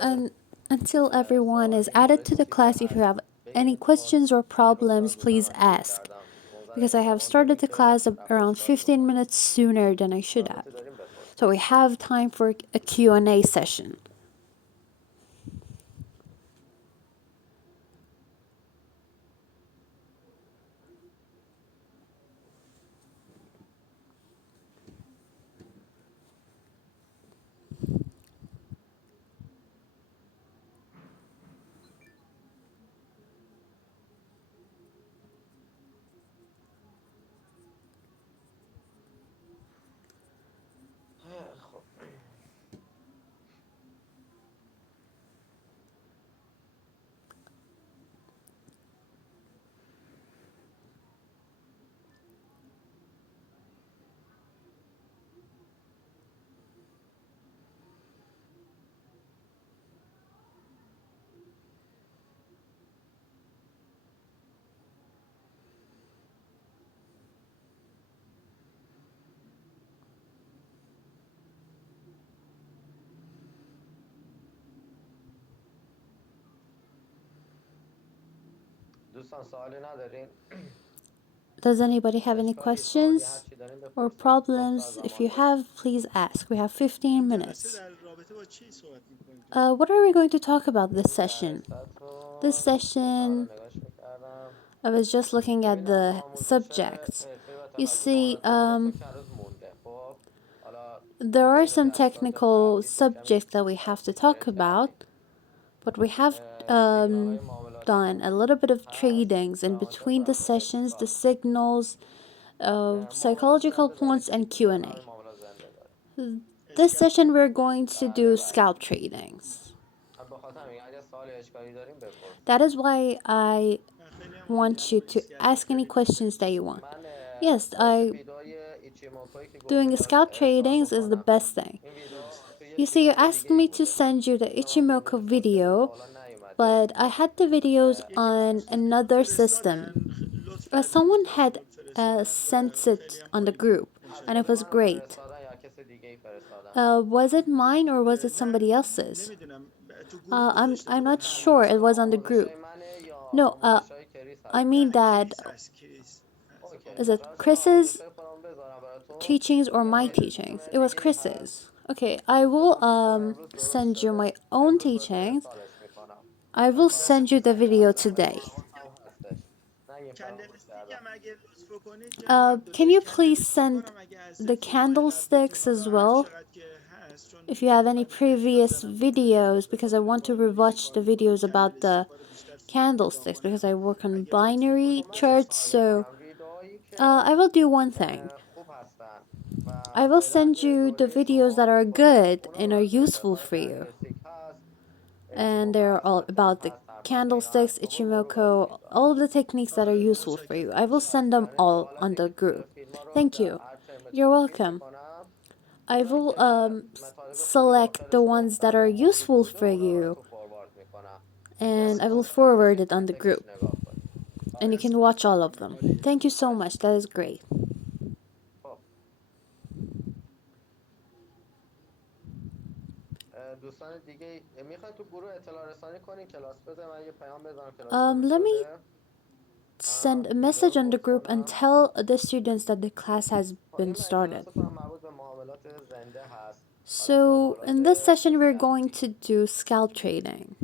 And until everyone is added to the class, if you have any questions or problems, please ask. Because I have started the class around 15 minutes sooner than I should have. So we have time for a Q&A session. Does anybody have any questions or problems? If you have, please ask. We have 15 minutes. What are we going to talk about this session? This session, I was just looking at the subjects. You see, there are some technical subjects that we have to talk about, but we have done a little bit of tradings in between the sessions, the signals, psychological points, and Q&A. This session we're going to do scalp tradings. That is why I want you to ask any questions that you want. Yes, doing scalp tradings is the best thing. You see, you asked me to send you the Ichimoku video, but I had the videos on another system. Someone had sent it on the group, and it was great. Was it mine or was it somebody else's? I'm not sure. It was on the group. No, I mean that. Is it Chris's teachings or my teachings? It was Chris's. Okay, I will send you my own teachings. I will send you the video today. Can you please send the candlesticks as well? If you have any previous videos, because I want to rewatch the videos about the candlesticks, because I work on binary charts. So I will do one thing. I will send you the videos that are good and are useful for you. And they're all about the candlesticks, Ichimoku, all of the techniques that are useful for you. I will send them all on the group. Thank you. You're welcome. I will select the ones that are useful for you, and I will forward it on the group. And you can watch all of them. Thank you so much. That is great. Let me send a message on the group and tell the students that the class has been started. So in this session we're going to do scalp trading.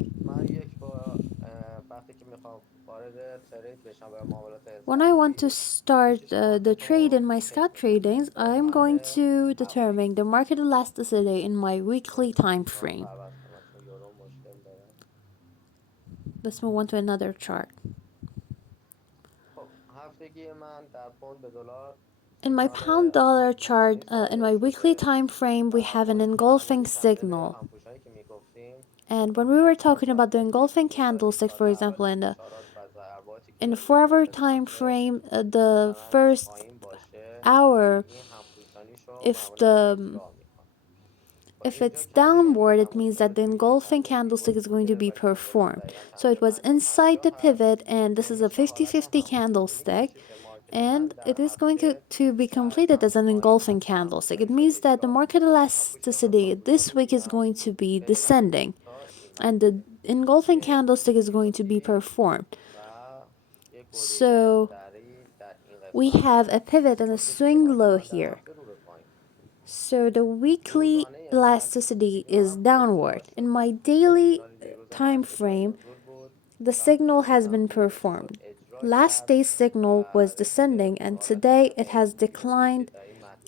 When I want to start the trade in my scalp tradings, I'm going to determine the market elasticity in my weekly time frame. Let's move on to another chart. In my pound dollar chart, in my weekly time frame, we have an engulfing signal. And when we were talking about the engulfing candlestick, for example, in the 4-hour time frame, the first hour, if it's downward, it means that the engulfing candlestick is going to be performed. So it was inside the pivot, and this is a 50-50 candlestick. and it is going to be completed as an engulfing candlestick. It means that the market elasticity this week is going to be descending, and the engulfing candlestick is going to be performed. So we have a pivot and a swing low here. So the weekly elasticity is downward. In my daily time frame, the signal has been performed. Last day's signal was descending, and today it has declined,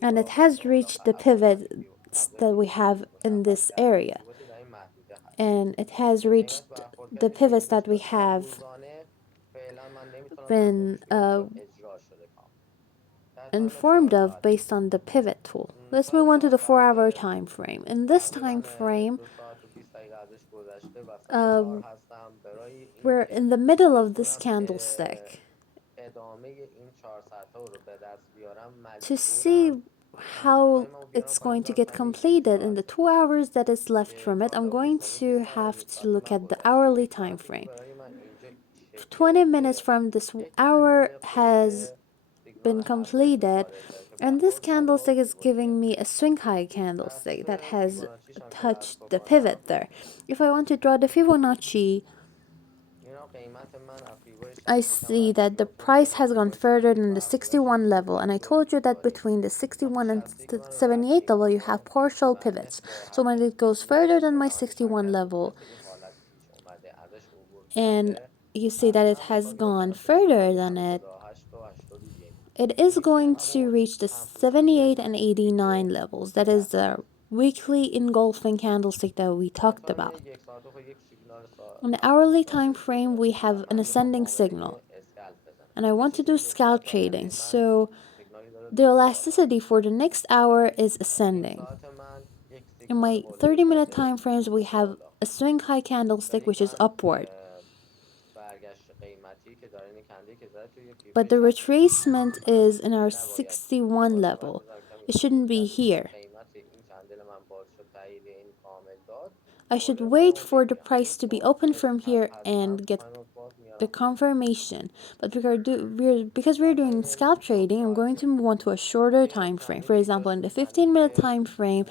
and it has reached the pivot that we have in this area. And it has reached the pivots that we have been informed of based on the pivot tool. Let's move on to the 4-hour time frame. In this time frame, we're in the middle of this candlestick. To see how it's going to get completed in the 2 hours that is left from it, I'm going to have to look at the hourly time frame. 20 minutes from this hour has been completed, and this candlestick is giving me a swing high candlestick that has touched the pivot there. If I want to draw the Fibonacci, I see that the price has gone further than the 61 level, and I told you that between the 61 and 78 level you have partial pivots. So when it goes further than my 61 level, and you see that it has gone further than it, it is going to reach the 78 and 89 levels. That is the weekly engulfing candlestick that we talked about. On the hourly time frame, we have an ascending signal, and I want to do scalp trading, so the elasticity for the next hour is ascending. In my 30-minute time frames, we have a swing high candlestick which is upward, but the retracement is in our 61 level. It shouldn't be here. I should wait for the price to be open from here and get the confirmation. But because we're doing scalp trading, I'm going to move on to a shorter time frame. For example, in the 15-minute time frame,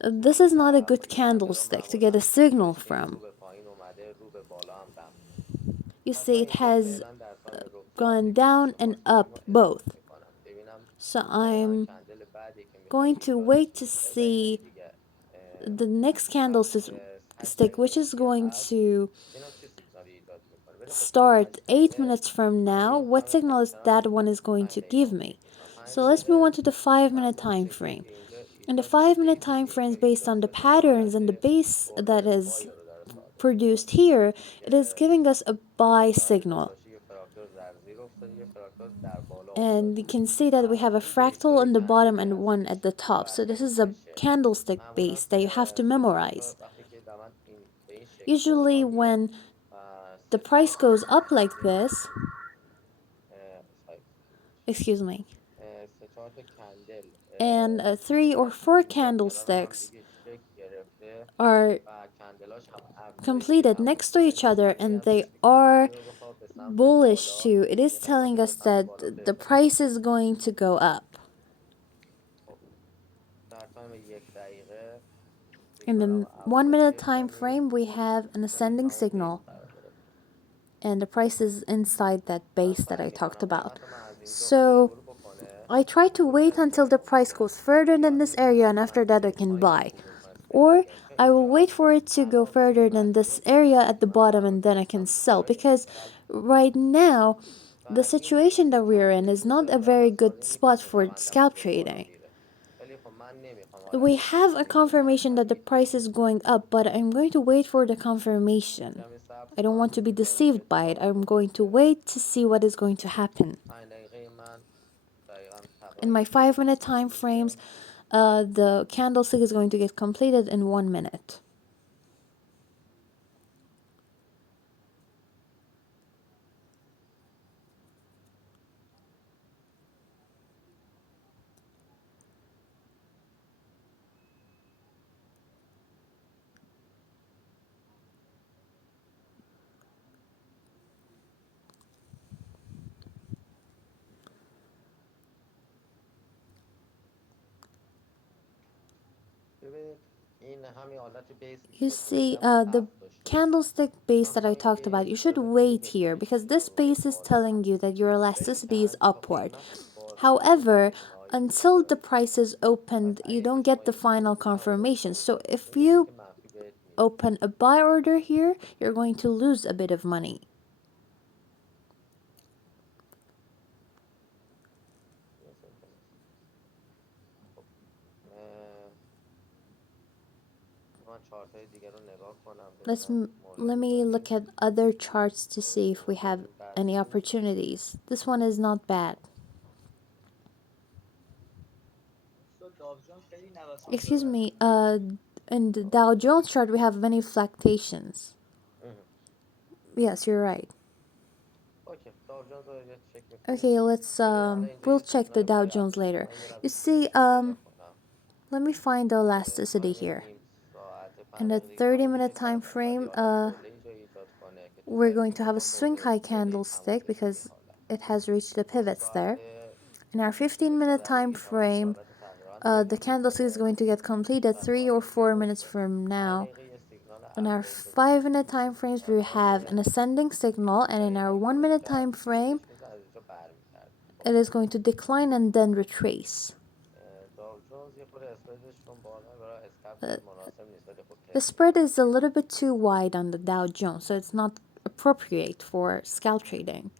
this is not a good candlestick to get a signal from. You see, it has gone down and up both. So I'm going to wait to see the next candlestick, which is going to start 8 minutes from now. What signal is that one is going to give me? So let's move on to the 5-minute time frame. In the 5-minute time frames, based on the patterns and the base that is produced here, it is giving us a buy signal. And you can see that we have a fractal on the bottom and one at the top. So this is a candlestick base that you have to memorize. Usually when the price goes up like this, excuse me, and 3 or 4 candlesticks are completed next to each other and they are bullish too, it is telling us that the price is going to go up. In the 1-minute time frame, we have an ascending signal, and the price is inside that base that I talked about. So I try to wait until the price goes further than this area, and after that I can buy. Or I will wait for it to go further than this area at the bottom, and then I can sell. Because right now, the situation that we're in is not a very good spot for scalp trading. We have a confirmation that the price is going up, but I'm going to wait for the confirmation. I don't want to be deceived by it. I'm going to wait to see what is going to happen. In my 5-minute time frames, the candlestick is going to get completed in 1 minute. You see, the candlestick base that I talked about, you should wait here because this base is telling you that your elasticity is upward. However, until the price is opened, you don't get the final confirmation. So if you open a buy order here, you're going to lose a bit of money. Let's let me look at other charts to see if we have any opportunities. This one is not bad. Excuse me, in the Dow Jones chart we have many fluctuations. Yes, you're right. Okay, let's we'll check the Dow Jones later. You see, let me find the elasticity here. In the 30-minute time frame, we're going to have a swing high candlestick because it has reached the pivots there. In our 15-minute time frame, the candlestick is going to get completed 3 or 4 minutes from now. In our 5-minute time frames, we have an ascending signal, and in our 1-minute time frame, it is going to decline and then retrace. Uh, the spread is a little bit too wide on the Dow Jones, so it's not appropriate for scalp trading.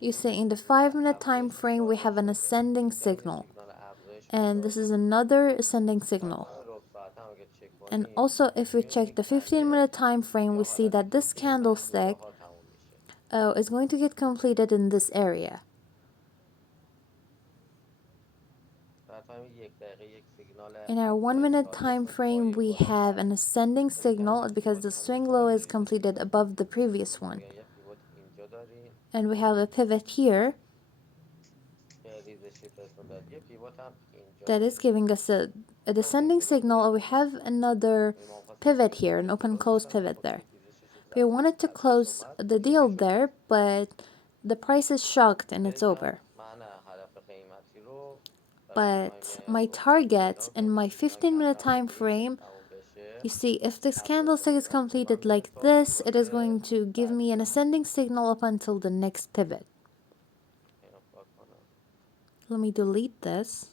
You see, in the 5-minute time frame, we have an ascending signal, and this is another ascending signal. And also, if we check the 15-minute time frame, we see that this candlestick is going to get completed in this area. In our 1-minute time frame, we have an ascending signal because the swing low is completed above the previous one. And we have a pivot here that is giving us a descending signal. We have another pivot here, an open close pivot there. We wanted to close the deal there, but the price is shocked and it's over. But my target in my 15-minute time frame, you see, if this candlestick is completed like this, it is going to give me an ascending signal up until the next pivot. Let me delete this.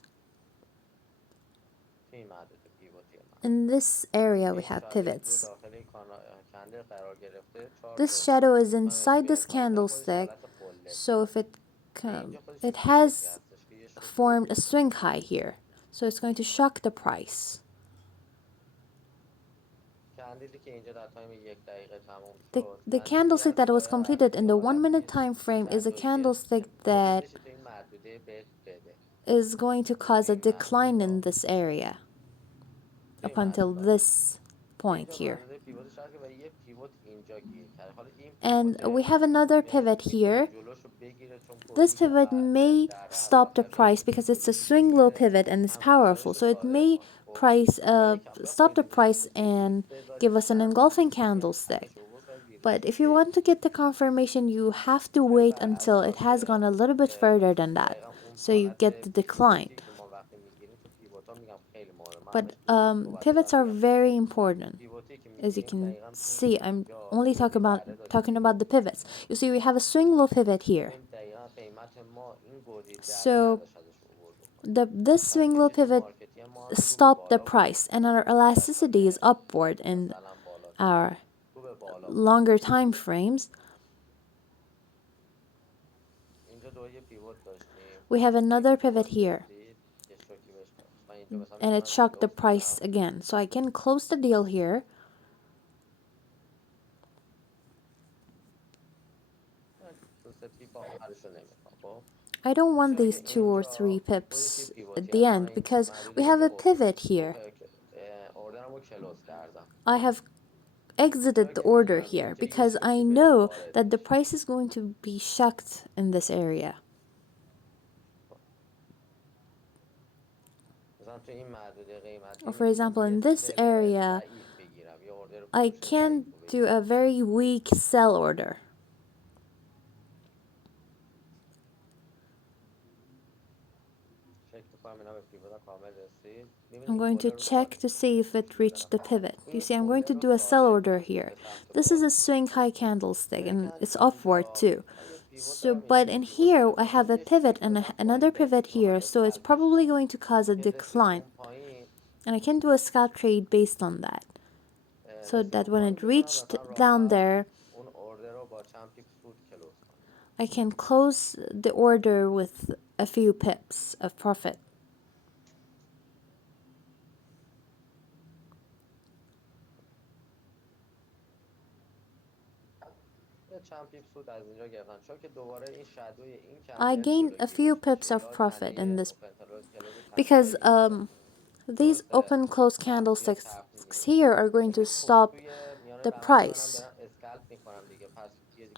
In this area, we have pivots. This shadow is inside this candlestick, so if it has formed a swing high here, so it's going to shock the price. The candlestick that was completed in the 1-minute time frame is a candlestick that is going to cause a decline in this area up until this point here. And we have another pivot here. This pivot may stop the price because it's a swing low pivot and it's powerful, so it may stop the price and give us an engulfing candlestick. But if you want to get the confirmation, you have to wait until it has gone a little bit further than that, so you get the decline. But pivots are very important. As you can see, I'm only talking about the pivots. You see, we have a swing low pivot here. So this swing low pivot stopped the price, and our elasticity is upward in our longer time frames. We have another pivot here, and it shocked the price again. So I can close the deal here. I don't want these 2 or 3 pips at the end because we have a pivot here. I have exited the order here because I know that the price is going to be shocked in this area. Or for example, in this area, I can to a very weak sell order. I'm going to check to see if it reached the pivot. You see, I'm going to do a sell order here. This is a swing high candlestick and it's upward too. So, but in here I have a pivot and another pivot here, so it's probably going to cause a decline. And I can do a scalp trade based on that. So that when it reached down there, I can close the order with a few pips of profit. I gained a few pips of profit in this because these open close candlesticks here are going to stop the price.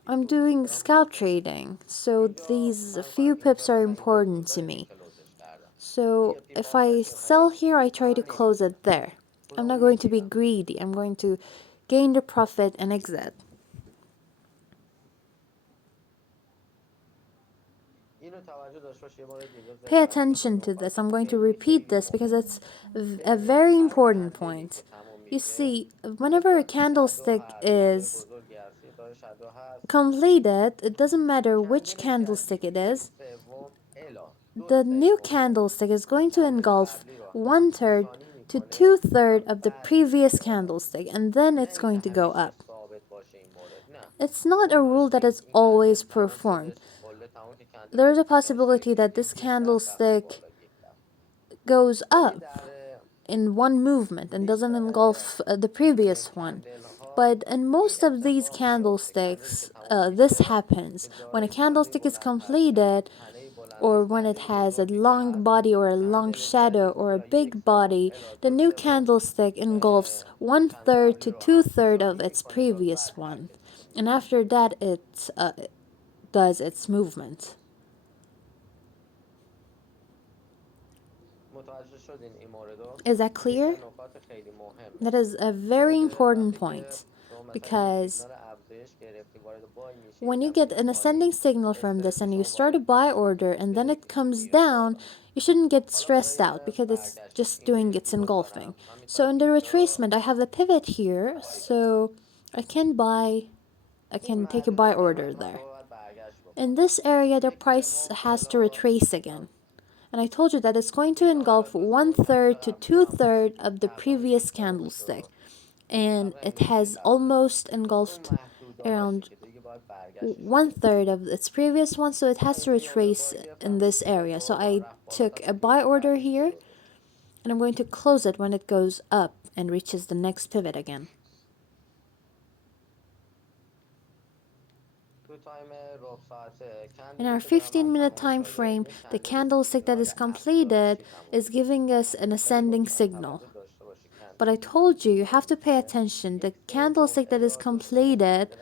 I'm doing scalp trading, so these few pips are important to me. So if I sell here, I try to close it there. I'm not going to be greedy. I'm going to gain the profit and exit. Pay attention to this. I'm going to repeat this because it's a very important point. You see, whenever a candlestick is completed, it doesn't matter which candlestick it is, the new candlestick is going to engulf 1/3 to 2/3 of the previous candlestick, and then it's going to go up. It's not a rule that is always performed. There's a possibility that this candlestick goes up in one movement and doesn't engulf the previous one. But in most of these candlesticks, this happens. When a candlestick is completed, or when it has a long body or a long shadow or a big body, the new candlestick engulfs 1/3 to 2/3 of its previous one. And after that, it does its movement. Is that clear? That is a very important point, because when you get an ascending signal from this and you start a buy order and then it comes down, you shouldn't get stressed out because it's just doing its engulfing. So in the retracement, I have a pivot here, so I can take a buy order there. In this area, the price has to retrace again. And I told you that it's going to engulf 1/3 to 2/3 of the previous candlestick. And it has almost engulfed around 1/3 of its previous one, so it has to retrace in this area. So I took a buy order here, and I'm going to close it when it goes up and reaches the next pivot again. In our 15-minute time frame, the candlestick that is completed is giving us an ascending signal. But I told you, you have to pay attention. The candlestick that is completed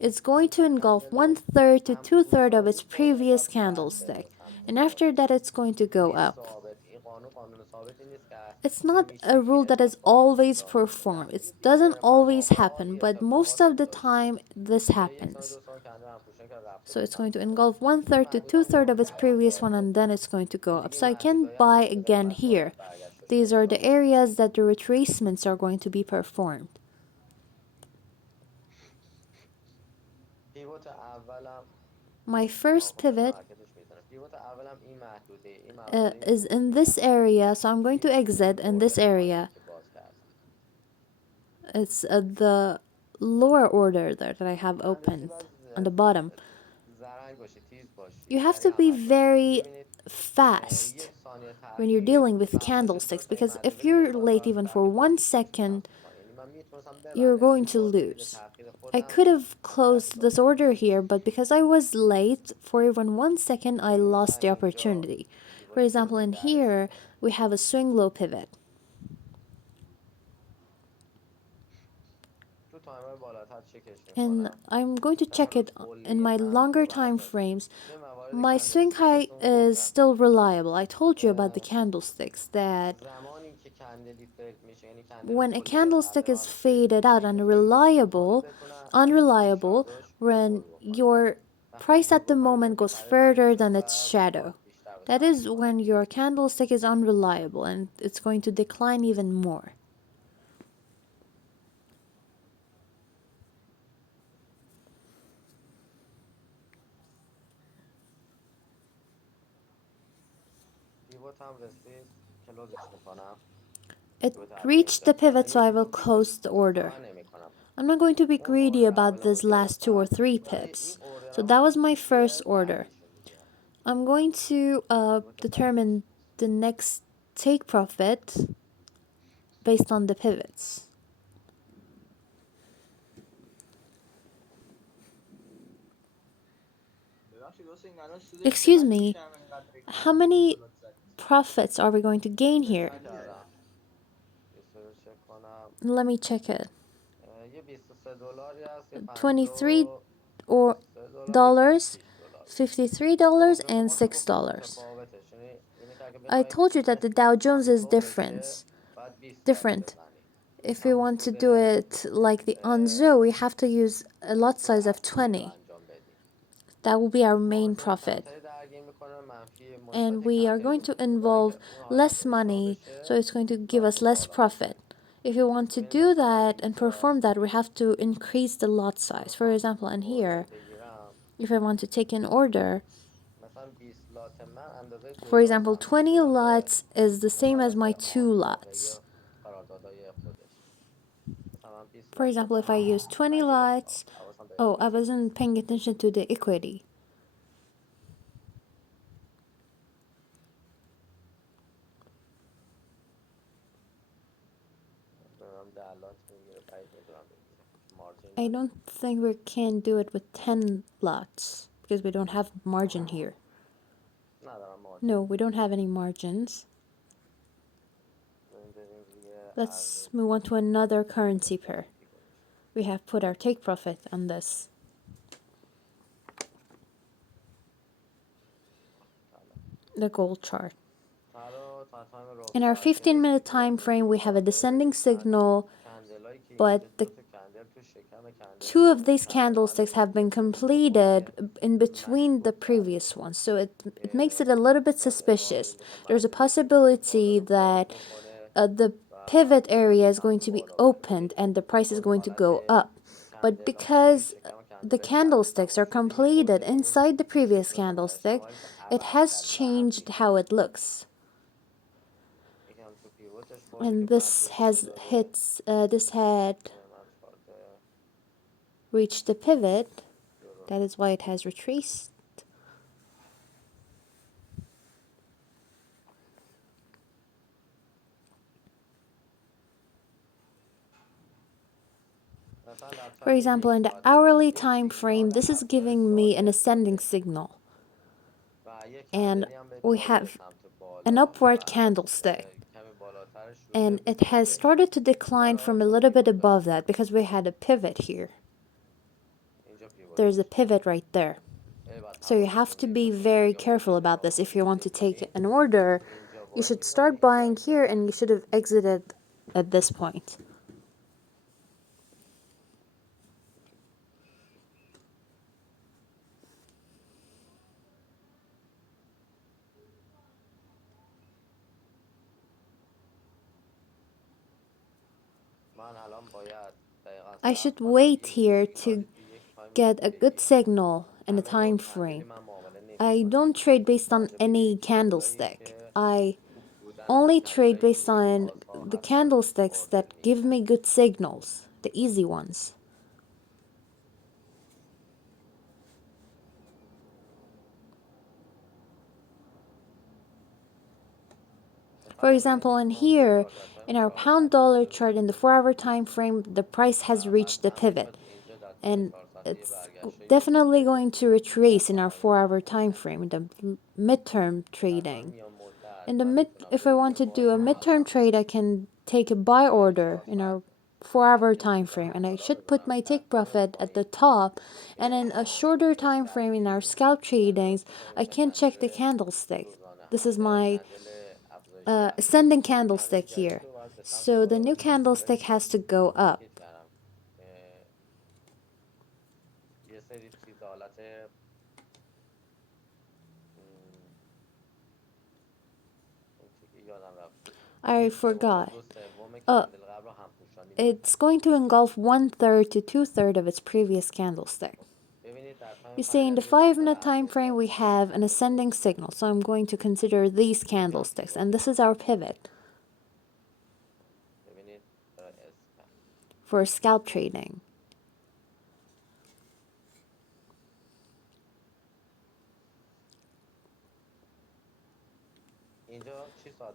is going to engulf 1/3 to 2/3 of its previous candlestick. And after that, it's going to go up. It's not a rule that is always performed. It doesn't always happen, but most of the time this happens. So it's going to engulf 1/3 to 2/3 of its previous one, and then it's going to go up. So I can buy again here. These are the areas that the retracements are going to be performed. My first pivot is in this area, so I'm going to exit in this area. It's the lower order there that I have opened on the bottom. You have to be very fast when you're dealing with candlesticks, because if you're late even for 1 second, you're going to lose. I could have closed this order here, but because I was late for even 1 second, I lost the opportunity. For example, in here, we have a swing low pivot. And I'm going to check it in my longer time frames. My swing high is still reliable. I told you about the candlesticks that when a candlestick is faded out and unreliable, when your price at the moment goes further than its shadow. That is when your candlestick is unreliable and it's going to decline even more. It reached the pivot, so I will close the order. I'm not going to be greedy about this last 2 or 3 pips. So that was my first order. I'm going to determine the next take profit based on the pivots. Excuse me, how many profits are we going to gain here? Let me check it. $23 or dollars, $53 and $6. I told you that the Dow Jones is different. If we want to do it like the Anzho, we have to use a lot size of 20. That will be our main profit. And we are going to involve less money, so it's going to give us less profit. If you want to do that and perform that, we have to increase the lot size. For example, in here, if I want to take an order, for example, 20 lots is the same as my 2 lots. For example, if I use 20 lots, oh, I wasn't paying attention to the equity. I don't think we can do it with 10 lots because we don't have margin here. No, we don't have any margins. Let's move on to another currency pair. We have put our take profit on this. The gold chart. In our 15-minute time frame, we have a descending signal, but the 2 of these candlesticks have been completed in between the previous ones, so it makes it a little bit suspicious. There's a possibility that the pivot area is going to be opened and the price is going to go up. But because the candlesticks are completed inside the previous candlestick, it has changed how it looks. And this had reached the pivot. That is why it has retraced. For example, in the hourly time frame, this is giving me an ascending signal. And we have an upward candlestick. And it has started to decline from a little bit above that because we had a pivot here. There's a pivot right there. So you have to be very careful about this. If you want to take an order, you should start buying here and you should have exited at this point. I should wait here to get a good signal and a time frame. I don't trade based on any candlestick. I only trade based on the candlesticks that give me good signals, the easy ones. For example, in here, in our pound dollar chart in the 4-hour time frame, the price has reached the pivot. And it's definitely going to retrace in our 4-hour time frame, the midterm trading. If I want to do a midterm trade, I can take a buy order in our 4-hour time frame, and I should put my take profit at the top. And in a shorter time frame in our scalp tradings, I can check the candlestick. This is my ascending candlestick here. So the new candlestick has to go up. I forgot. Uh, it's going to engulf 1/3 to 2/3 of its previous candlestick. You see, in the 5-minute time frame, we have an ascending signal. So I'm going to consider these candlesticks, and this is our pivot for scalp trading.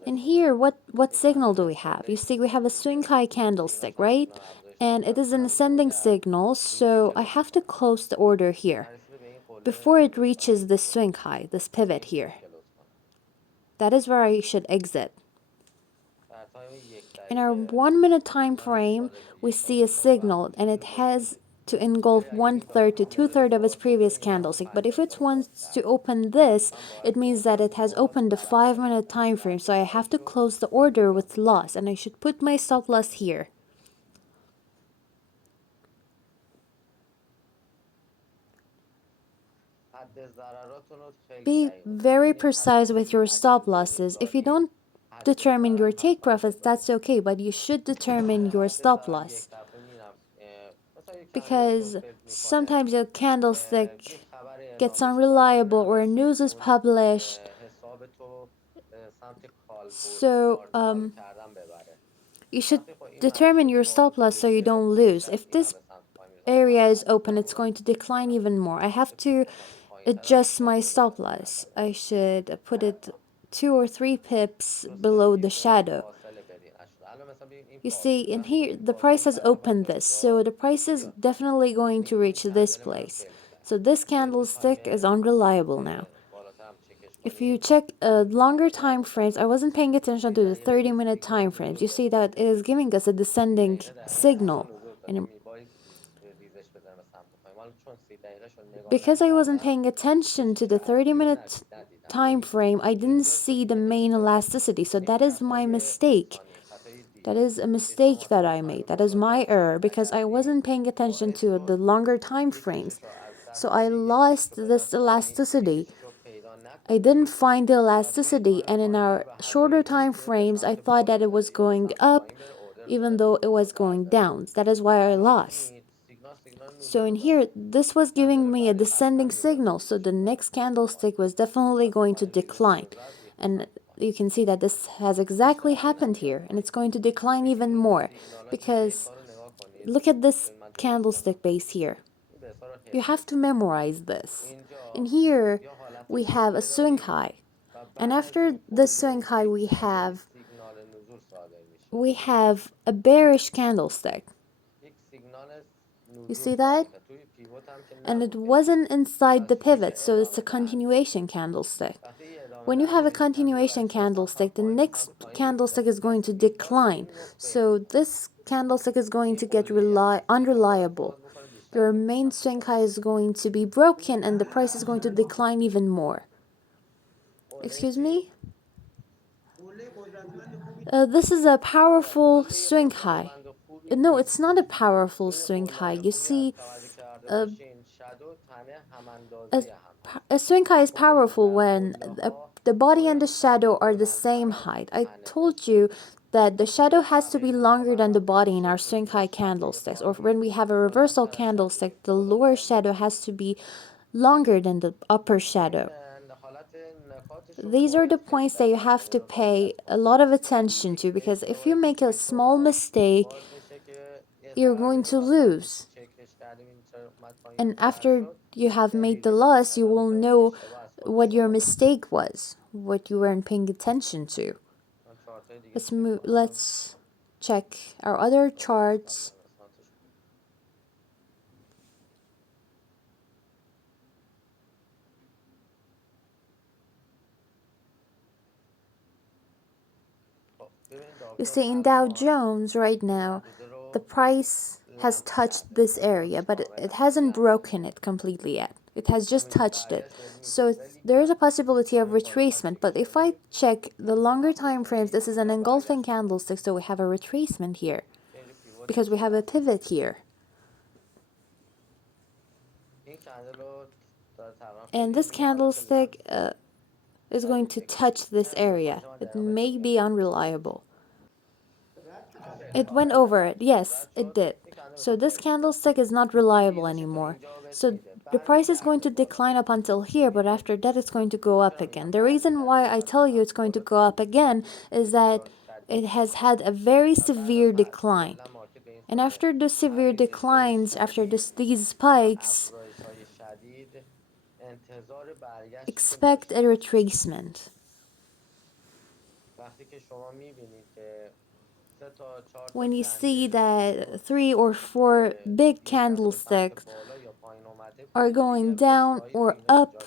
And here, what signal do we have? You see, we have a swing high candlestick, right? And it is an ascending signal, so I have to close the order here before it reaches this swing high, this pivot here. That is where I should exit. In our 1-minute time frame, we see a signal, and it has to engulf 1/3 to 2/3 of its previous candlestick. But if it wants to open this, it means that it has opened the 5-minute time frame. So I have to close the order with loss, and I should put my stop loss here. Be very precise with your stop losses. If you don't determine your take profits, that's okay, but you should determine your stop loss. Because sometimes a candlestick gets unreliable or news is published. So you should determine your stop loss so you don't lose. If this area is open, it's going to decline even more. I have to adjust my stop loss. I should put it 2 or 3 pips below the shadow. You see, in here, the price has opened this, so the price is definitely going to reach this place. So this candlestick is unreliable now. If you check longer time frames, I wasn't paying attention to the 30-minute time frames. You see that it is giving us a descending signal. And because I wasn't paying attention to the 30-minute time frame, I didn't see the main elasticity. So that is my mistake. That is a mistake that I made. That is my error because I wasn't paying attention to the longer time frames. So I lost this elasticity. I didn't find the elasticity, and in our shorter time frames, I thought that it was going up even though it was going down. That is why I lost. So in here, this was giving me a descending signal. So the next candlestick was definitely going to decline. And you can see that this has exactly happened here. And it's going to decline even more. Because look at this candlestick base here. You have to memorize this. In here, we have a swing high. And after the swing high, we have a bearish candlestick. You see that? And it wasn't inside the pivot, so it's a continuation candlestick. When you have a continuation candlestick, the next candlestick is going to decline. So this candlestick is going to get unreliable. Your main swing high is going to be broken and the price is going to decline even more. Excuse me? This is a powerful swing high. No, it's not a powerful swing high. You see, a a swing high is powerful when the body and the shadow are the same height. I told you that the shadow has to be longer than the body in our swing high candlesticks. Or when we have a reversal candlestick, the lower shadow has to be longer than the upper shadow. These are the points that you have to pay a lot of attention to, because if you make a small mistake, you're going to lose. And after you have made the loss, you will know what your mistake was, what you weren't paying attention to. Let's check our other charts. You see, in Dow Jones right now, the price has touched this area, but it hasn't broken it completely yet. It has just touched it. So there is a possibility of retracement. But if I check the longer time frames, this is an engulfing candlestick, so we have a retracement here because we have a pivot here. And this candlestick is going to touch this area. It may be unreliable. It went over it. Yes, it did. So this candlestick is not reliable anymore. So the price is going to decline up until here, but after that it's going to go up again. The reason why I tell you it's going to go up again is that it has had a very severe decline. And after the severe declines, after these spikes, expect a retracement. When you see that 3 or 4 big candlesticks are going down or up,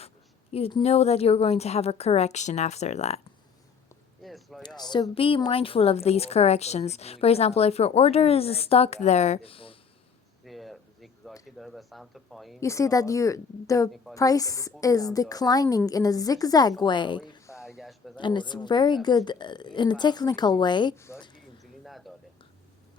you know that you're going to have a correction after that. So be mindful of these corrections. For example, if your order is stuck there, you see that the price is declining in a zigzag way, and it's very good in a technical way.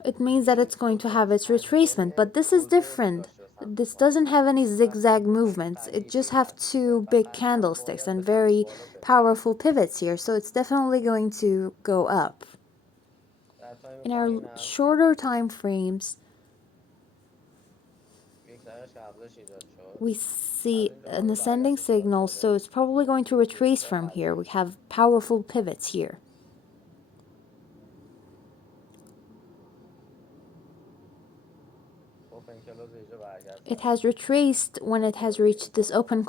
It means that it's going to have its retracement, but this is different. This doesn't have any zigzag movements. It just have 2 big candlesticks and very powerful pivots here, so it's definitely going to go up. In our shorter time frames, we see an ascending signal, so it's probably going to retrace from here. We have powerful pivots here. It has retraced when it has reached this open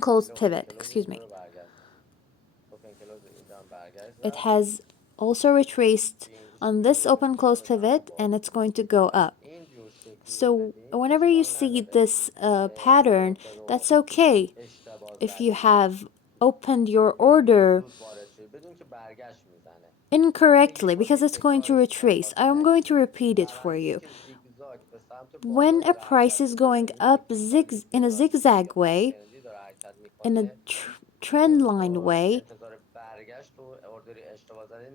closed pivot, excuse me. It has also retraced on this open closed pivot, and it's going to go up. So whenever you see this pattern, that's okay. If you have opened your order incorrectly, because it's going to retrace. I'm going to repeat it for you. When a price is going up in a zigzag way, in a trend line way,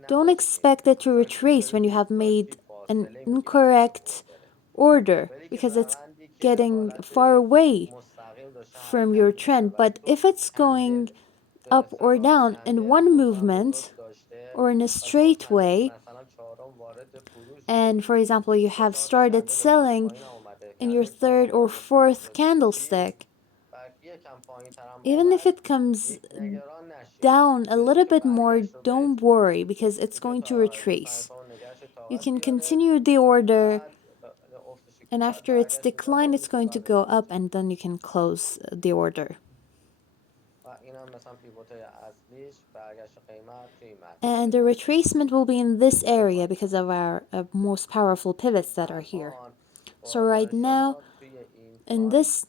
don't expect it to retrace when you have made an incorrect order, because it's getting far away from your trend. But if it's going up or down in one movement or in a straight way, and for example you have started selling in your 3rd or 4th candlestick, even if it comes down a little bit more, don't worry, because it's going to retrace. You can continue the order, and after its decline it's going to go up, and then you can close the order. And the retracement will be in this area because of our most powerful pivots that are here. So right now, in this,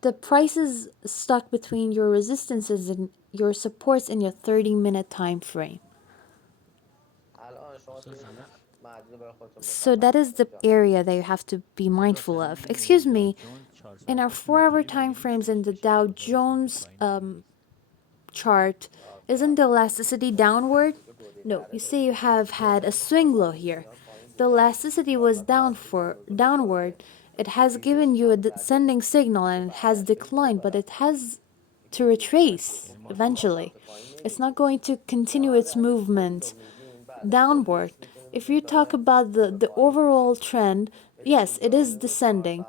the price is stuck between your resistances and your supports in your 30-minute time frame. So that is the area that you have to be mindful of. Excuse me, in our 4-hour time frames in the Dow Jones chart, isn't the elasticity downward? No, you see you have had a swing low here. The elasticity was downward. It has given you a descending signal and it has declined, but it has to retrace eventually. It's not going to continue its movement downward. If you talk about the overall trend, yes, it is descending,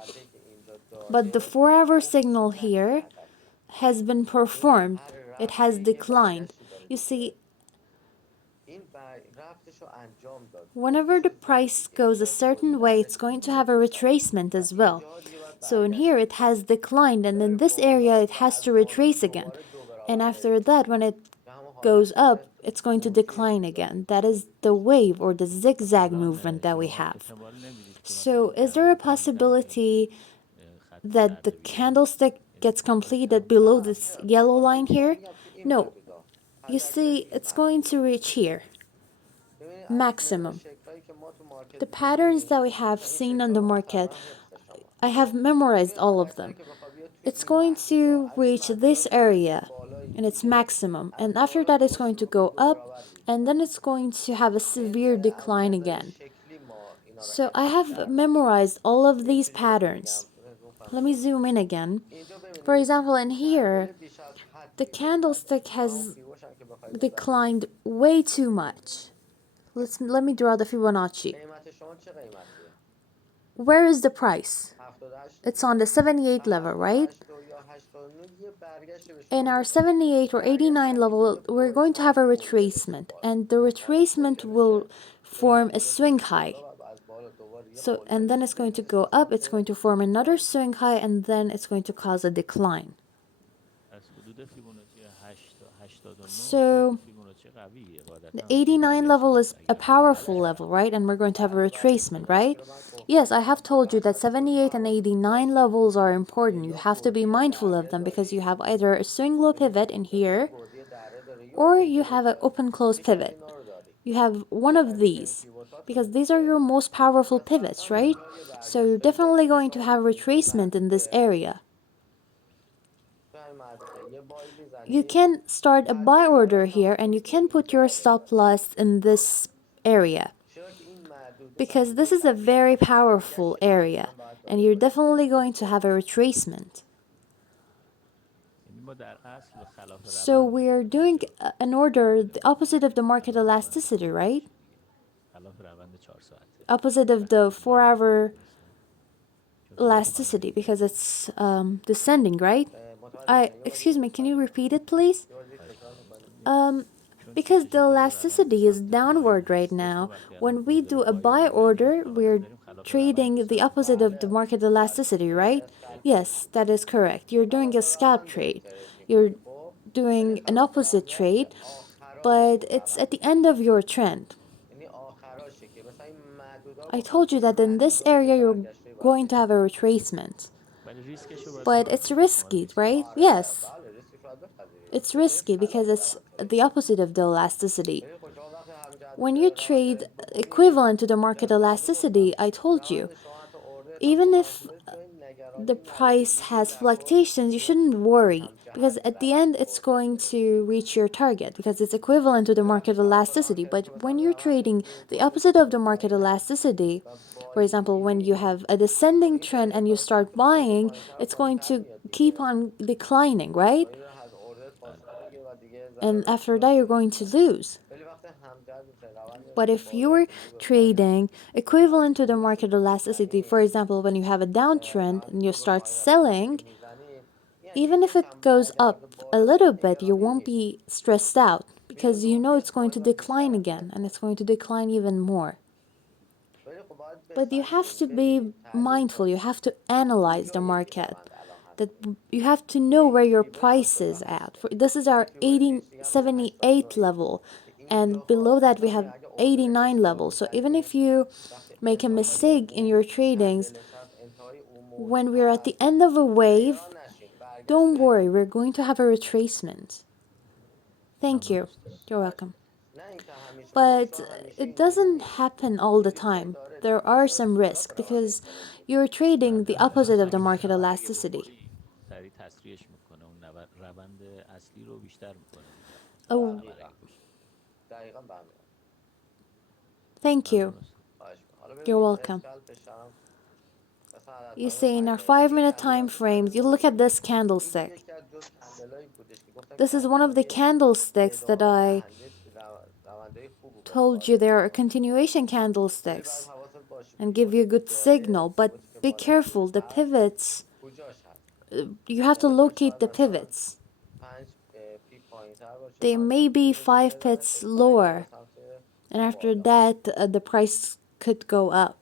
but the 4-hour signal here has been performed. It has declined. You see, whenever the price goes a certain way, it's going to have a retracement as well. So in here it has declined, and in this area it has to retrace again. And after that, when it goes up, it's going to decline again. That is the wave or the zigzag movement that we have. So is there a possibility that the candlestick gets completed below this yellow line here? No. You see, it's going to reach here, maximum. The patterns that we have seen on the market, I have memorized all of them. It's going to reach this area and its maximum, and after that it's going to go up, and then it's going to have a severe decline again. So I have memorized all of these patterns. Let me zoom in again. For example, in here, the candlestick has declined way too much. Let me draw the Fibonacci. Where is the price? It's on the 78 level, right? In our 78 or 89 level, we're going to have a retracement, and the retracement will form a swing high. So, and then it's going to go up, it's going to form another swing high, and then it's going to cause a decline. So the 89 level is a powerful level, right? And we're going to have a retracement, right? Yes, I have told you that 78 and 89 levels are important. You have to be mindful of them because you have either a swing low pivot in here or you have an open close pivot. You have one of these because these are your most powerful pivots, right? So you're definitely going to have retracement in this area. You can start a buy order here and you can put your stop loss in this area because this is a very powerful area and you're definitely going to have a retracement. So we're doing an order the opposite of the market elasticity, right? Opposite of the 4-hour elasticity because it's descending, right? Excuse me, can you repeat it, please? Because the elasticity is downward right now. When we do a buy order, we're trading the opposite of the market elasticity, right? Yes, that is correct. You're doing a scalp trade. You're doing an opposite trade, but it's at the end of your trend. I told you that in this area you're going to have a retracement. But it's risky, right? Yes. It's risky because it's the opposite of the elasticity. When you trade equivalent to the market elasticity, I told you, even if the price has fluctuations, you shouldn't worry because at the end it's going to reach your target because it's equivalent to the market elasticity. But when you're trading the opposite of the market elasticity, for example, when you have a descending trend and you start buying, it's going to keep on declining, right? And after that, you're going to lose. But if you're trading equivalent to the market elasticity, for example, when you have a downtrend and you start selling, even if it goes up a little bit, you won't be stressed out because you know it's going to decline again and it's going to decline even more. But you have to be mindful, you have to analyze the market. That you have to know where your price is at. This is our 78 level, and below that we have 89 level. So even if you make a mistake in your tradings, when we're at the end of a wave, don't worry, we're going to have a retracement. Thank you. You're welcome. But it doesn't happen all the time. There are some risks because you're trading the opposite of the market elasticity. Oh, thank you. You're welcome. You see, in our 5-minute time frames, you look at this candlestick. This is one of the candlesticks that I told you there are continuation candlesticks and give you a good signal, but be careful, the pivots, you have to locate the pivots. They may be 5 pips lower, and after that, the price could go up.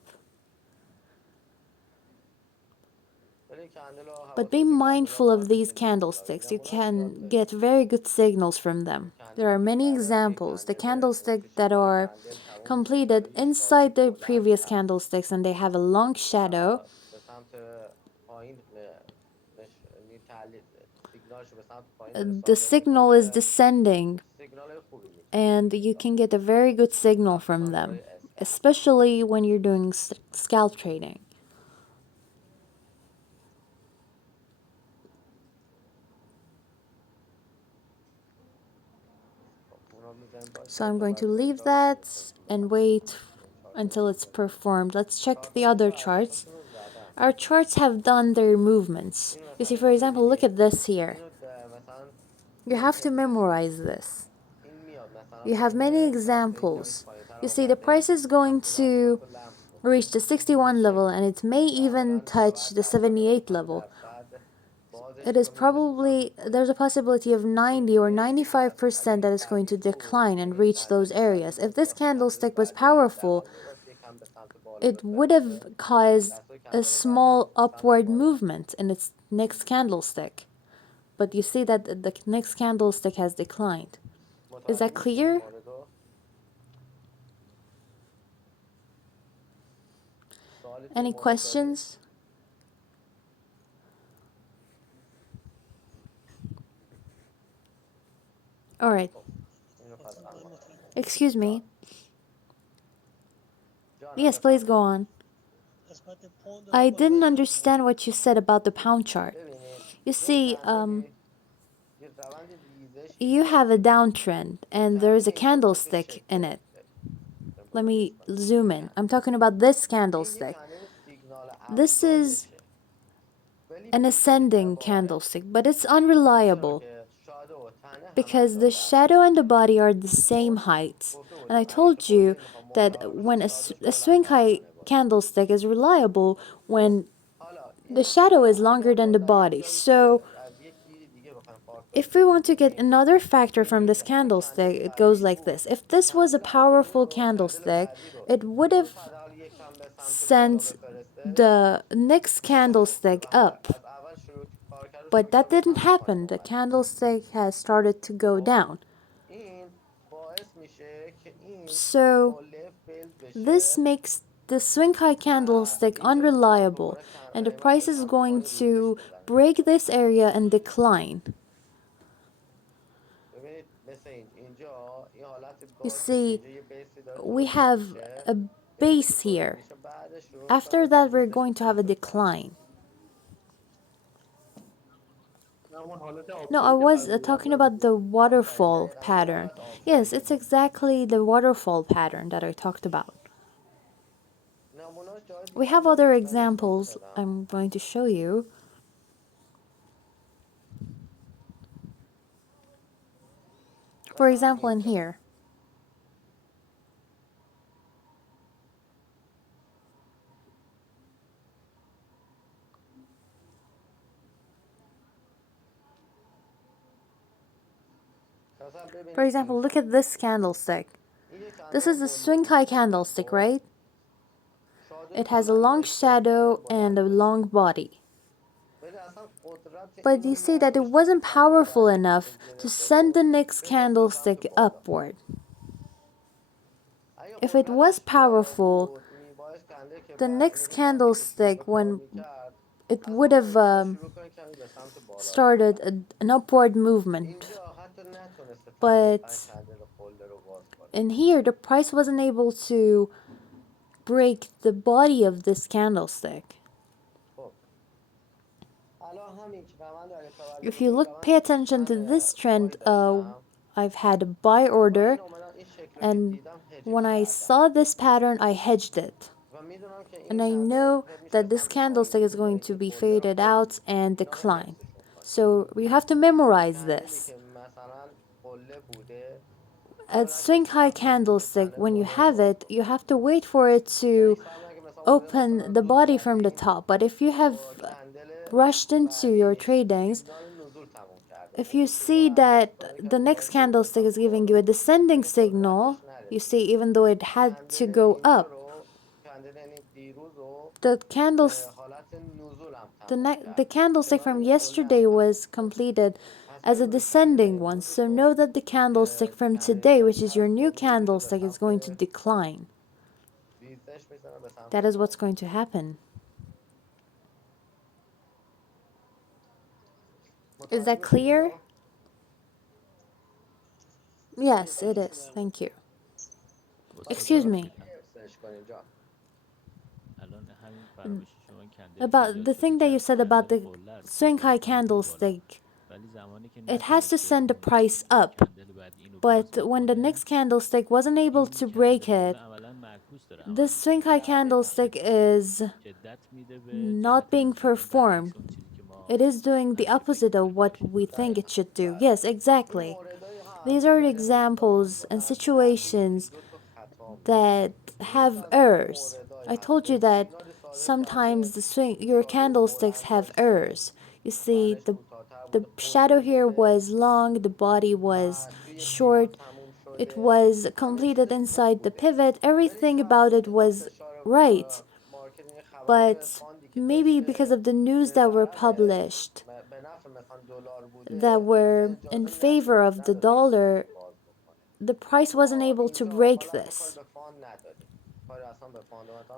But be mindful of these candlesticks. You can get very good signals from them. There are many examples. The candlesticks that are completed inside the previous candlesticks and they have a long shadow. The signal is descending and you can get a very good signal from them. especially when you're doing scalp trading. So I'm going to leave that and wait until it's performed. Let's check the other charts. Our charts have done their movements. You see, for example, look at this here. You have to memorize this. You have many examples. You see, the price is going to reach the 61 level, and it may even touch the 78 level. It is probably, there's a possibility of 90 or 95% that is going to decline and reach those areas. If this candlestick was powerful, it would have caused a small upward movement in its next candlestick. But you see that the next candlestick has declined. Is that clear? Any questions? All right. Excuse me. Yes, please go on. I didn't understand what you said about the pound chart. You see, you have a downtrend and there is a candlestick in it. Let me zoom in. I'm talking about this candlestick. This is an ascending candlestick, but it's unreliable because the shadow and the body are the same height. And I told you that when a swing high candlestick is reliable when the shadow is longer than the body. So if we want to get another factor from this candlestick, it goes like this. If this was a powerful candlestick, it would have sent the next candlestick up. But that didn't happen. The candlestick has started to go down. So this makes the swing high candlestick unreliable, and the price is going to break this area and decline. You see, we have a base here. After that, we're going to have a decline. No, I was talking about the waterfall pattern. Yes, it's exactly the waterfall pattern that I talked about. We have other examples I'm going to show you. For example, in here. For example, look at this candlestick. This is a swing high candlestick, right? It has a long shadow and a long body. But you see that it wasn't powerful enough to send the next candlestick upward. If it was powerful, the next candlestick, when it would have started an upward movement. But in here, the price wasn't able to break the body of this candlestick. If you look, pay attention to this trend, I've had a buy order, and when I saw this pattern, I hedged it. And I know that this candlestick is going to be faded out and decline. So we have to memorize this. A swing high candlestick, when you have it, you have to wait for it to open the body from the top. But if you have rushed into your tradings, if you see that the next candlestick is giving you a descending signal, you see, even though it had to go up, the candlestick from yesterday was completed as a descending one. So know that the candlestick from today, which is your new candlestick, is going to decline. That is what's going to happen. Is that clear? Yes, it is. Thank you. Excuse me. About the thing that you said about the swing high candlestick, it has to send the price up. But when the next candlestick wasn't able to break it, this swing high candlestick is not being performed. It is doing the opposite of what we think it should do. Yes, exactly. These are examples and situations that have errors. I told you that sometimes your candlesticks have errors. You see, the shadow here was long, the body was short, it was completed inside the pivot, everything about it was right. But maybe because of the news that were published that were in favor of the dollar, the price wasn't able to break this.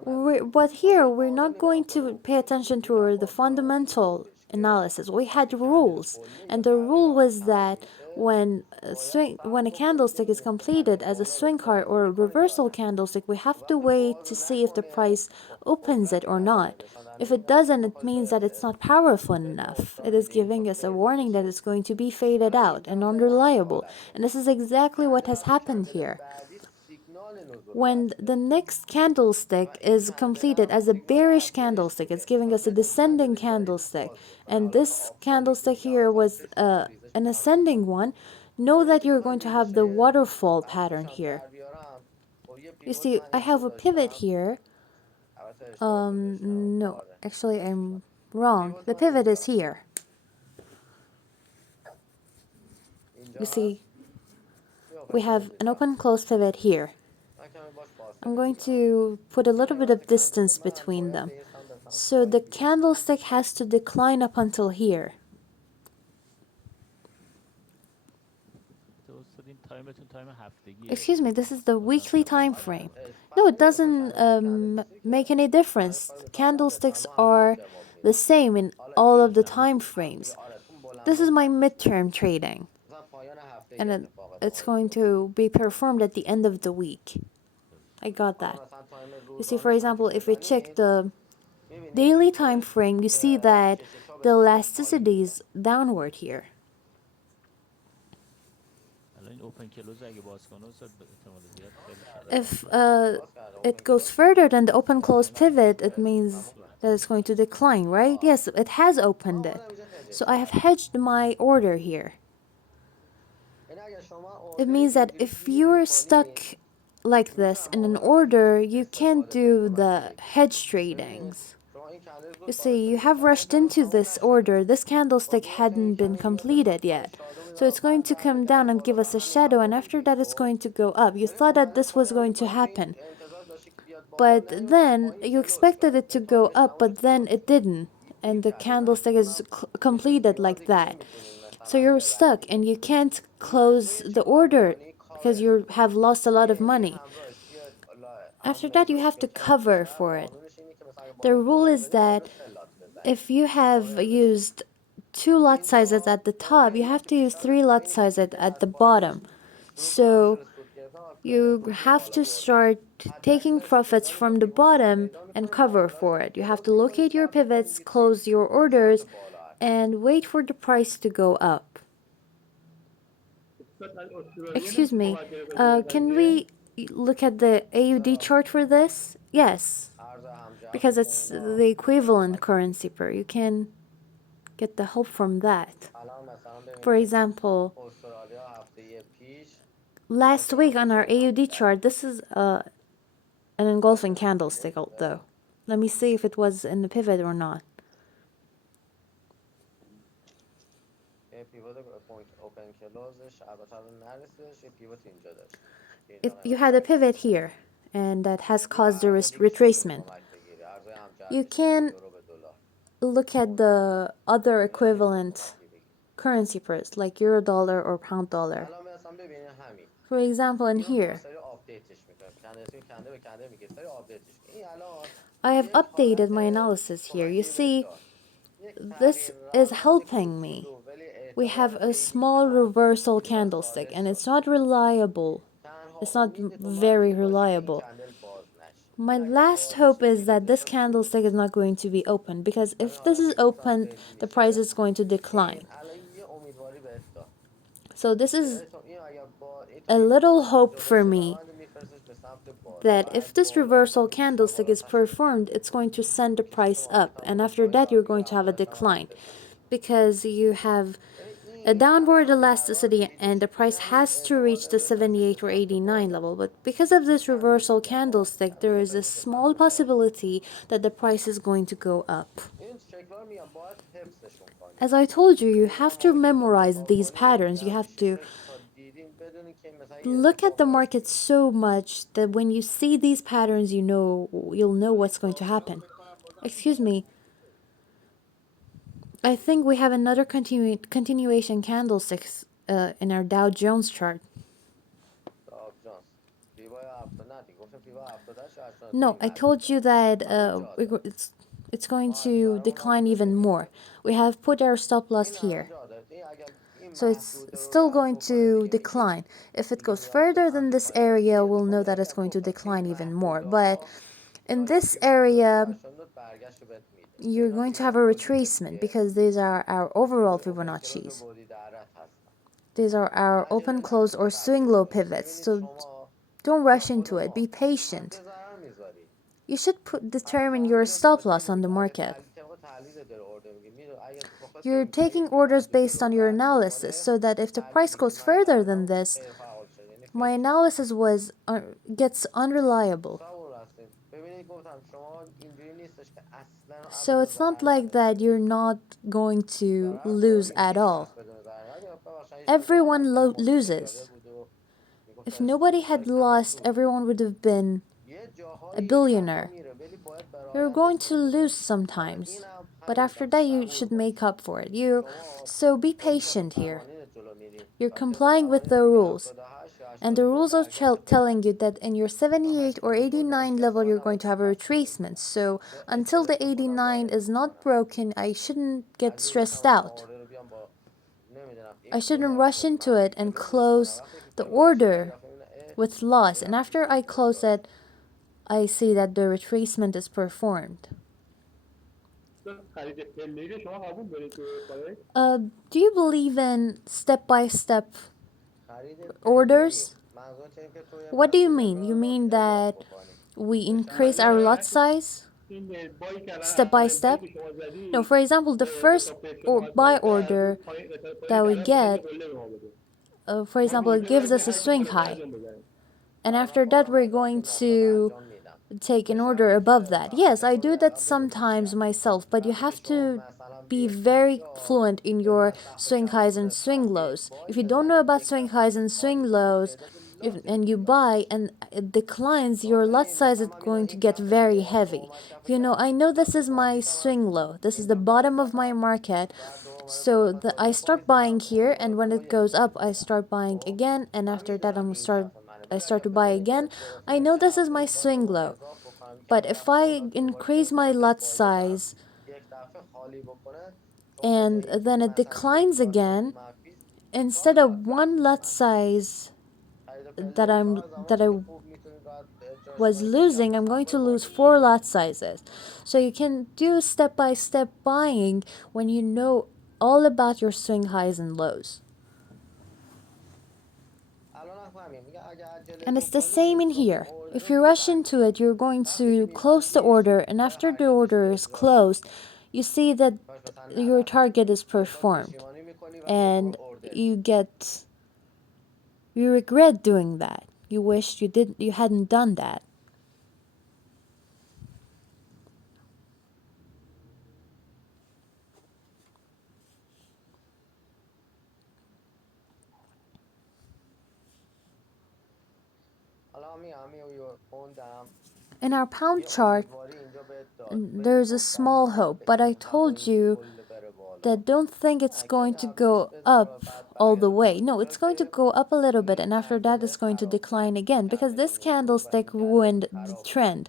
But here, we're not going to pay attention to the fundamental analysis. We had rules, and the rule was that when a candlestick is completed as a swing high or a reversal candlestick, we have to wait to see if the price opens it or not. If it doesn't, it means that it's not powerful enough. It is giving us a warning that it's going to be faded out and unreliable. And this is exactly what has happened here. When the next candlestick is completed as a bearish candlestick, it's giving us a descending candlestick, and this candlestick here was an ascending one, know that you're going to have the waterfall pattern here. You see, I have a pivot here. No, actually I'm wrong. The pivot is here. You see, we have an open close pivot here. I'm going to put a little bit of distance between them. So the candlestick has to decline up until here. Excuse me, this is the weekly time frame. No, it doesn't make any difference. Candlesticks are the same in all of the time frames. This is my midterm trading, and it's going to be performed at the end of the week. I got that. You see, for example, if we check the daily time frame, you see that the elasticity is downward here. If it goes further than the open close pivot, it means that it's going to decline, right? Yes, it has opened it. So I have hedged my order here. It means that if you're stuck like this in an order, you can't do the hedge tradings. You see, you have rushed into this order. This candlestick hadn't been completed yet. So it's going to come down and give us a shadow, and after that it's going to go up. You thought that this was going to happen. But then you expected it to go up, but then it didn't. And the candlestick is completed like that. So you're stuck and you can't close the order because you have lost a lot of money. After that, you have to cover for it. The rule is that if you have used 2 lot sizes at the top, you have to use 3 lot sizes at the bottom. So you have to start taking profits from the bottom and cover for it. You have to locate your pivots, close your orders, and wait for the price to go up. Excuse me, can we look at the AUD chart for this? Yes, because it's the equivalent currency pair. You can get the help from that. For example, last week on our AUD chart, this is an engulfing candlestick, though. Let me see if it was in the pivot or not. You had a pivot here, and that has caused a retracement. You can look at the other equivalent currency pairs, like euro dollar or pound dollar. For example, in here, I have updated my analysis here. You see, this is helping me. We have a small reversal candlestick, and it's not reliable. It's not very reliable. My last hope is that this candlestick is not going to be open, because if this is open, the price is going to decline. So this is a little hope for me that if this reversal candlestick is performed, it's going to send the price up, and after that you're going to have a decline, because you have a downward elasticity and the price has to reach the 78 or 89 level. But because of this reversal candlestick, there is a small possibility that the price is going to go up. As I told you, you have to memorize these patterns. You have to look at the market so much that when you see these patterns, you'll know what's going to happen. Excuse me. I think we have another continuation candlesticks in our Dow Jones chart. No, I told you that it's going to decline even more. We have put our stop loss here. So it's still going to decline. If it goes further than this area, we'll know that it's going to decline even more. But in this area, you're going to have a retracement, because these are our overall Fibonacci's. These are our open, close, or swing low pivots. So don't rush into it. Be patient. You should determine your stop loss on the market. You're taking orders based on your analysis, so that if the price goes further than this, my analysis gets unreliable. So it's not like that you're not going to lose at all. Everyone loses. If nobody had lost, everyone would have been a billionaire. You're going to lose sometimes, but after that you should make up for it. So be patient here. You're complying with the rules. And the rules are telling you that in your 78 or 89 level, you're going to have a retracement. So until the 89 is not broken, I shouldn't get stressed out. I shouldn't rush into it and close the order with loss. And after I close it, I see that the retracement is performed. Do you believe in step-by-step orders? What do you mean? You mean that we increase our lot size step by step? No, for example, the first buy order that we get, for example, it gives us a swing high. And after that, we're going to take an order above that. Yes, I do that sometimes myself, but you have to be very fluent in your swing highs and swing lows. If you don't know about swing highs and swing lows, and you buy and it declines, your lot size is going to get very heavy. I know this is my swing low. This is the bottom of my market. So I start buying here, and when it goes up, I start buying again, and after that I start to buy again. I know this is my swing low, but if I increase my lot size and then it declines again, instead of one lot size that I was losing, I'm going to lose 4 lot sizes. So you can do step-by-step buying when you know all about your swing highs and lows. And it's the same in here. If you rush into it, you're going to close the order, and after the order is closed, you see that your target is performed, and you regret doing that. You wish you hadn't done that. In our pound chart, there's a small hope, but I told you that don't think it's going to go up all the way. No, it's going to go up a little bit, and after that it's going to decline again, because this candlestick ruined the trend.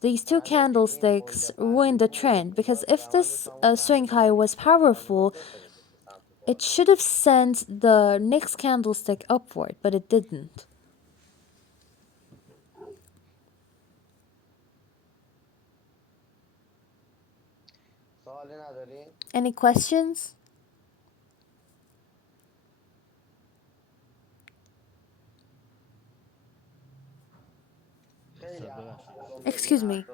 These two candlesticks ruined the trend, because if this swing high was powerful, it should have sent the next candlestick upward, but it didn't. Any questions? Excuse me.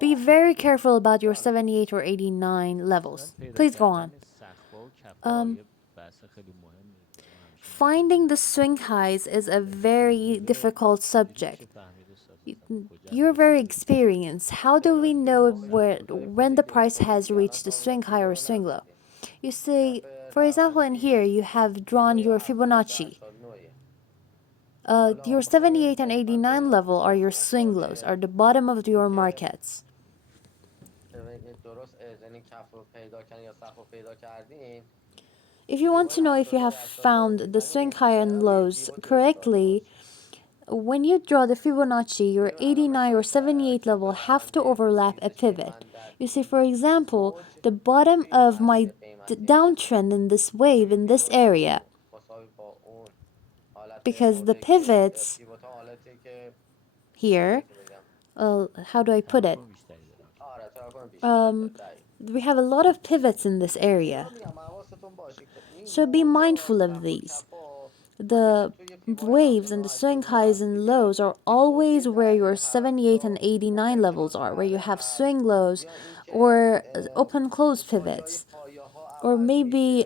Be very careful about your 78 or 89 levels. Please go on. Um, Finding the swing highs is a very difficult subject. You're very experienced. How do we know when the price has reached the swing high or swing low? You see, for example, in here you have drawn your Fibonacci. Your 78 and 89 level are your swing lows, are the bottom of your markets. If you want to know if you have found the swing high and lows correctly, when you draw the Fibonacci, your 89 or 78 level have to overlap a pivot. You see, for example, the bottom of my downtrend in this wave in this area, because the pivots here, how do I put it? We have a lot of pivots in this area. So be mindful of these. The waves and the swing highs and lows are always where your 78 and 89 levels are, where you have swing lows or open close pivots, or maybe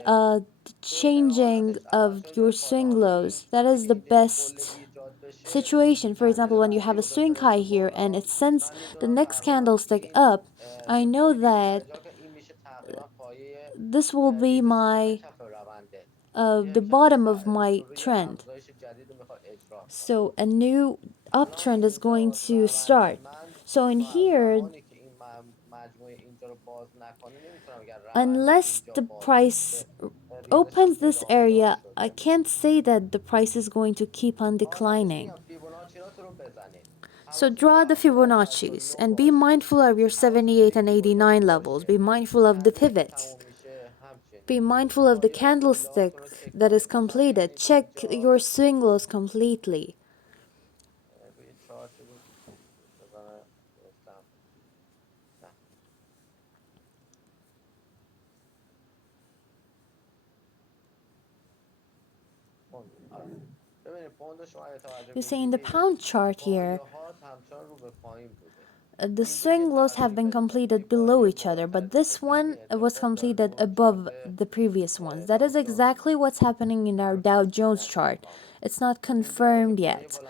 changing of your swing lows. That is the best situation. For example, when you have a swing high here and it sends the next candlestick up, I know that this will be my the bottom of my trend. So a new uptrend is going to start. So in here, unless the price opens this area, I can't say that the price is going to keep on declining. So draw the Fibonacci's and be mindful of your 78 and 89 levels. Be mindful of the pivots. Be mindful of the candlestick that is completed. Check your swing lows completely. You see in the pound chart here, the swing lows have been completed below each other, but this one was completed above the previous ones. That is exactly what's happening in our Dow Jones chart. It's not confirmed yet.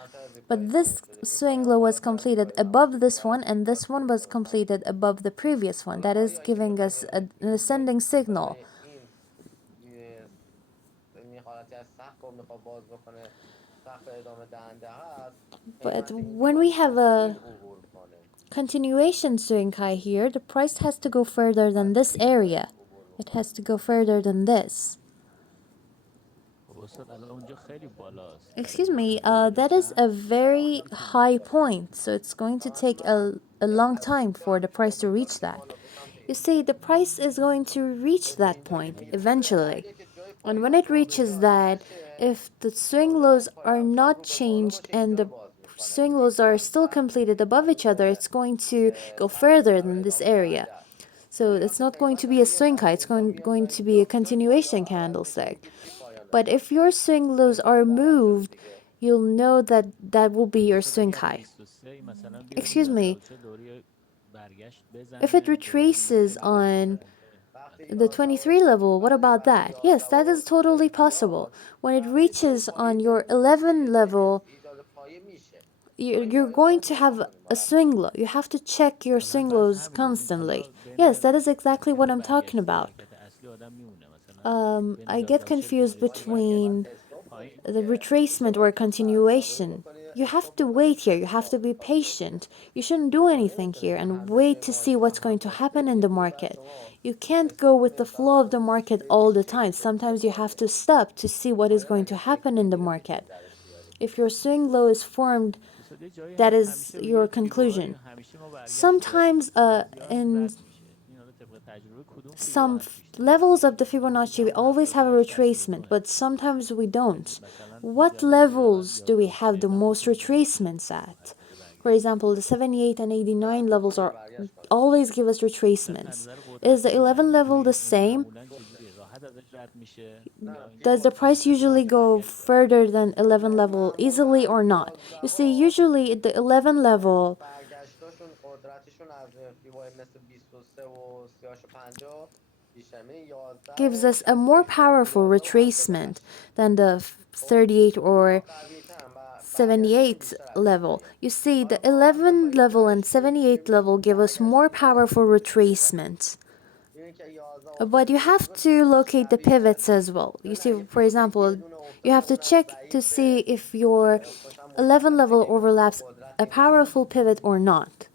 But this swing low was completed above this one, and this one was completed above the previous one. That is giving us an ascending signal. But when we have a continuation swing high here, the price has to go further than this area. It has to go further than this. Excuse me, that is a very high point, so it's going to take a long time for the price to reach that. You see, the price is going to reach that point eventually. And when it reaches that, if the swing lows are not changed and the swing lows are still completed above each other, it's going to go further than this area. So it's not going to be a swing high, it's going to be a continuation candlestick. But if your swing lows are moved, you'll know that that will be your swing high. Excuse me. If it retraces on the 23 level, what about that? Yes, that is totally possible. When it reaches on your 11 level, you're going to have a swing low. You have to check your swing lows constantly. Yes, that is exactly what I'm talking about. I get confused between the retracement or continuation. You have to wait here. You have to be patient. You shouldn't do anything here and wait to see what's going to happen in the market. You can't go with the flow of the market all the time. Sometimes you have to stop to see what is going to happen in the market. If your swing low is formed, that is your conclusion. Sometimes in some levels of the Fibonacci, we always have a retracement, but sometimes we don't. What levels do we have the most retracements at? For example, the 78 and 89 levels are always give us retracements. Is the 11 level the same? Does the price usually go further than 11 level easily or not? You see, usually at the 11 level gives us a more powerful retracement than the 38 or 78 level. You see, the 11 level and 78 level give us more powerful retracement. But you have to locate the pivots as well. You see, for example, you have to check to see if your 11 level overlaps a powerful pivot or not.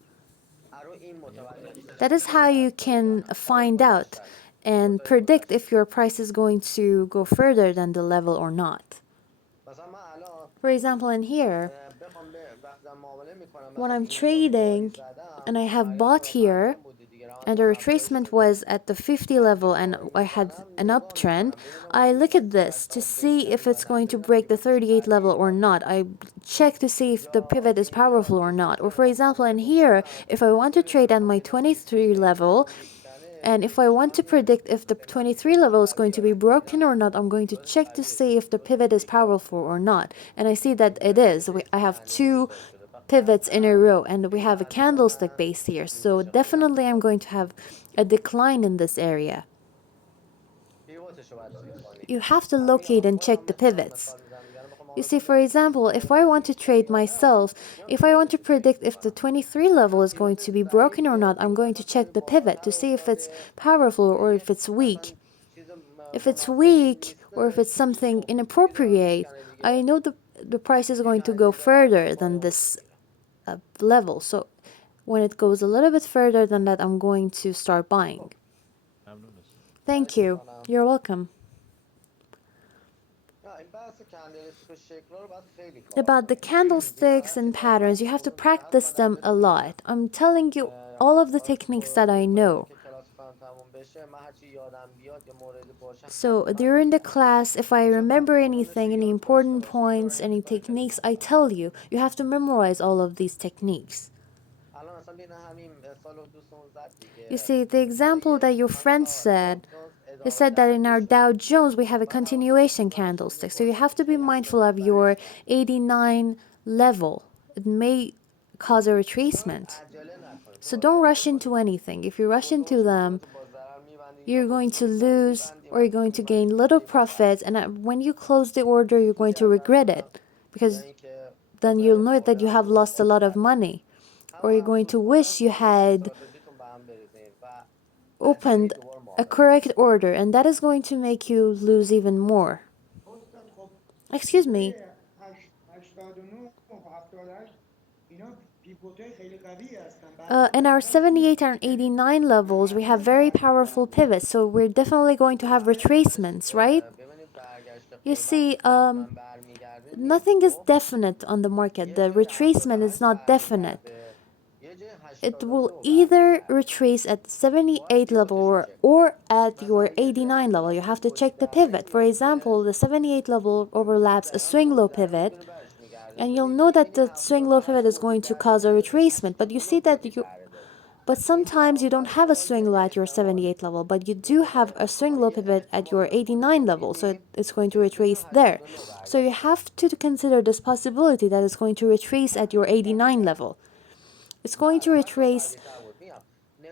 That is how you can find out and predict if your price is going to go further than the level or not. For example, in here, when I'm trading and I have bought here and the retracement was at the 50 level and I had an uptrend, I look at this to see if it's going to break the 38 level or not. I check to see if the pivot is powerful or not. Or for example, in here, if I want to trade at my 23 level, and if I want to predict if the 23 level is going to be broken or not, I'm going to check to see if the pivot is powerful or not. And I see that it is. I have two pivots in a row and we have a candlestick base here. So definitely I'm going to have a decline in this area. You have to locate and check the pivots. You see, for example, if I want to trade myself, if I want to predict if the 23 level is going to be broken or not, I'm going to check the pivot to see if it's powerful or if it's weak. If it's weak or if it's something inappropriate, I know the price is going to go further than this level. So when it goes a little bit further than that, I'm going to start buying. Thank you. You're welcome. About the candlesticks and patterns, you have to practice them a lot. I'm telling you all of the techniques that I know. So during the class, if I remember anything, any important points, any techniques, I tell you. You have to memorize all of these techniques. You see, the example that your friend said, he said that in our Dow Jones we have a continuation candlestick. So you have to be mindful of your 89 level. It may cause a retracement. So don't rush into anything. If you rush into them, you're going to lose or you're going to gain little profit. And when you close the order, you're going to regret it because then you'll know that you have lost a lot of money. Or you're going to wish you had opened a correct order, and that is going to make you lose even more. Excuse me. In our 78 and 89 levels, we have very powerful pivots, so we're definitely going to have retracements, right? You see, nothing is definite on the market. The retracement is not definite. It will either retrace at 78 level or at your 89 level. You have to check the pivot. For example, the 78 level overlaps a swing low pivot, and you'll know that the swing low pivot is going to cause a retracement. But sometimes you don't have a swing low at your 78 level, but you do have a swing low pivot at your 89 level, so it's going to retrace there. So you have to consider this possibility that it's going to retrace at your 89 level. It's going to retrace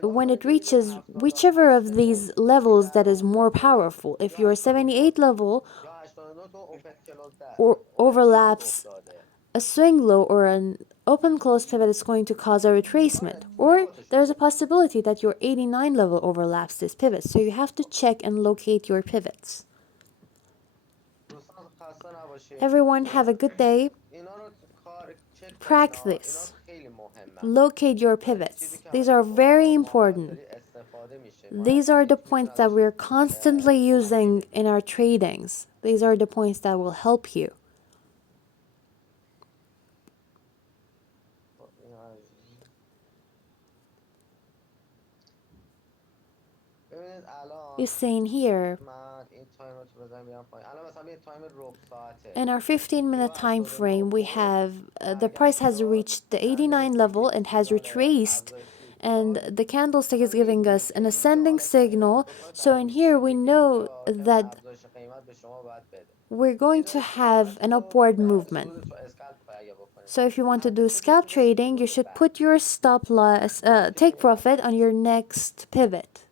when it reaches whichever of these levels that is more powerful. If your 78 level or overlaps a swing low or an open close pivot, is going to cause a retracement. Or there's a possibility that your 89 level overlaps this pivot. So you have to check and locate your pivots. Everyone have a good day. Practice. Locate your pivots. These are very important. These are the points that we're constantly using in our tradings. These are the points that will help you. You see in here, In our 15-minute time frame, we have the price has reached the 89 level and has retraced, and the candlestick is giving us an ascending signal. So in here we know that we're going to have an upward movement. So if you want to do scalp trading, you should put your stop loss, take profit on your next pivot,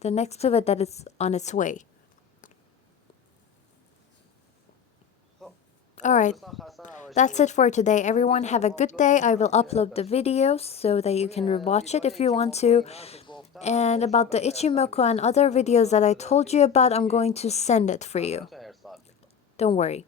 the next pivot that is on its way. Alright, that's it for today. Everyone have a good day. I will upload the video so that you can rewatch it if you want to. And about the Ichimoku and other videos that I told you about, I'm going to send it for you. Don't worry.